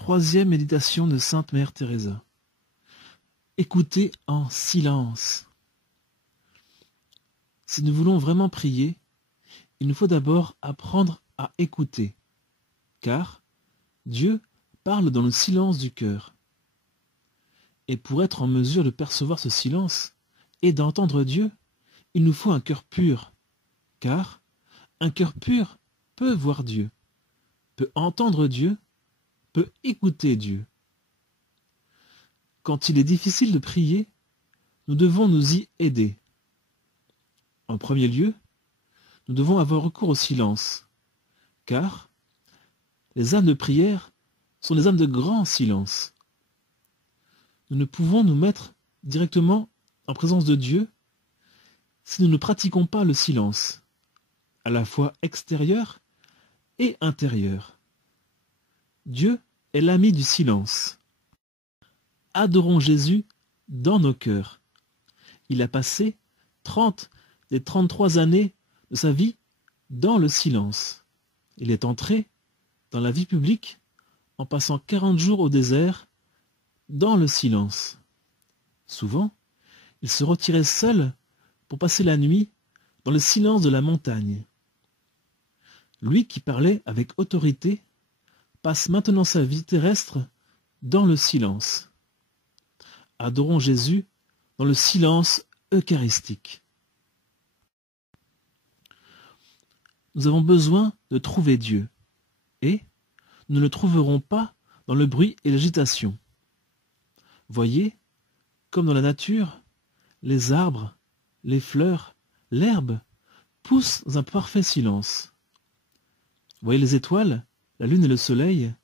Troisième méditation de Sainte Mère Teresa. Écoutez en silence. Si nous voulons vraiment prier, il nous faut d'abord apprendre à écouter, car Dieu parle dans le silence du cœur. Et pour être en mesure de percevoir ce silence et d'entendre Dieu, il nous faut un cœur pur, car un cœur pur peut voir Dieu, peut entendre Dieu, peut écouter Dieu. Quand il est difficile de prier, nous devons nous y aider. En premier lieu, nous devons avoir recours au silence, car les âmes de prière sont des âmes de grand silence. Nous ne pouvons nous mettre directement en présence de Dieu si nous ne pratiquons pas le silence, à la fois extérieur et intérieur. Dieu est l'ami du silence. Adorons Jésus dans nos cœurs. Il a passé 30 des 33 années de sa vie dans le silence. Il est entré dans la vie publique en passant 40 jours au désert dans le silence. Souvent, il se retirait seul pour passer la nuit dans le silence de la montagne. Lui qui parlait avec autorité passe maintenant sa vie terrestre dans le silence. Adorons Jésus dans le silence eucharistique. Nous avons besoin de trouver Dieu, et nous ne le trouverons pas dans le bruit et l'agitation. Voyez, comme dans la nature, les arbres, les fleurs, l'herbe poussent dans un parfait silence. Voyez les étoiles, la lune et le soleil,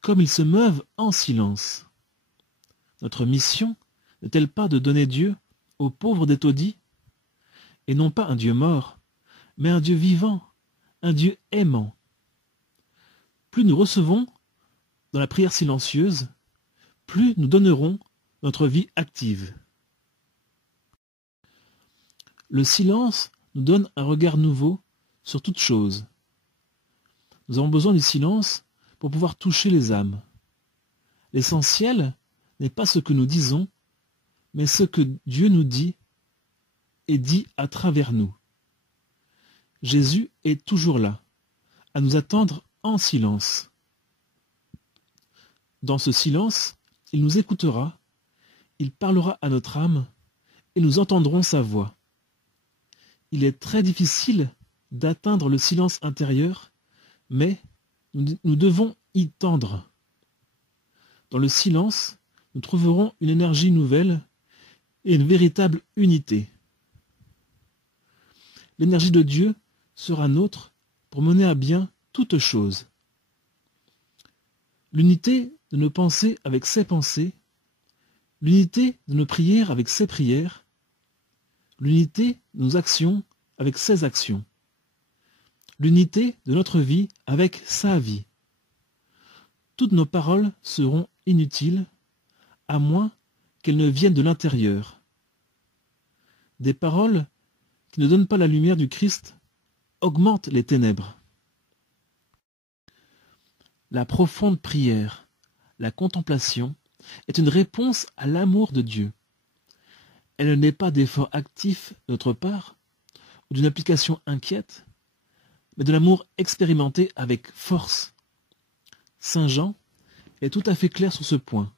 comme ils se meuvent en silence. Notre mission n'est-elle pas de donner Dieu aux pauvres des taudis, et non pas un Dieu mort, mais un Dieu vivant, un Dieu aimant. Plus nous recevons dans la prière silencieuse, plus nous donnerons notre vie active. Le silence nous donne un regard nouveau sur toute chose. Nous avons besoin du silence pour pouvoir toucher les âmes. L'essentiel n'est pas ce que nous disons, mais ce que Dieu nous dit et dit à travers nous. Jésus est toujours là, à nous attendre en silence. Dans ce silence, il nous écoutera, il parlera à notre âme et nous entendrons sa voix. Il est très difficile d'atteindre le silence intérieur, mais nous devons y tendre. Dans le silence, nous trouverons une énergie nouvelle et une véritable unité. L'énergie de Dieu sera nôtre pour mener à bien toute chose. L'unité de nos pensées avec ses pensées, l'unité de nos prières avec ses prières, l'unité de nos actions avec ses actions, l'unité de notre vie avec sa vie. Toutes nos paroles seront inutiles, à moins qu'elles ne viennent de l'intérieur. Des paroles qui ne donnent pas la lumière du Christ augmentent les ténèbres. La profonde prière, la contemplation, est une réponse à l'amour de Dieu. Elle n'est pas d'effort actif de notre part, ou d'une application inquiète, mais de l'amour expérimenté avec force. Saint Jean est tout à fait clair sur ce point.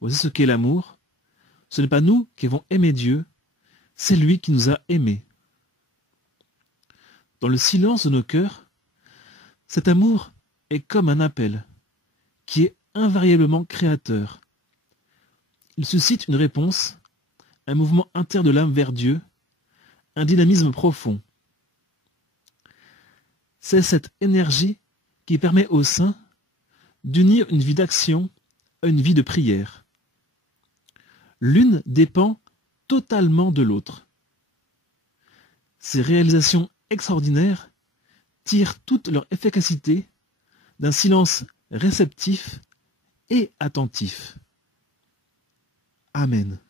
Voici ce qu'est l'amour. Ce n'est pas nous qui avons aimé Dieu, c'est lui qui nous a aimés. Dans le silence de nos cœurs, cet amour est comme un appel, qui est invariablement créateur. Il suscite une réponse, un mouvement interne de l'âme vers Dieu, un dynamisme profond. C'est cette énergie qui permet aux saints d'unir une vie d'action à une vie de prière. L'une dépend totalement de l'autre. Ces réalisations extraordinaires tirent toute leur efficacité d'un silence réceptif et attentif. Amen.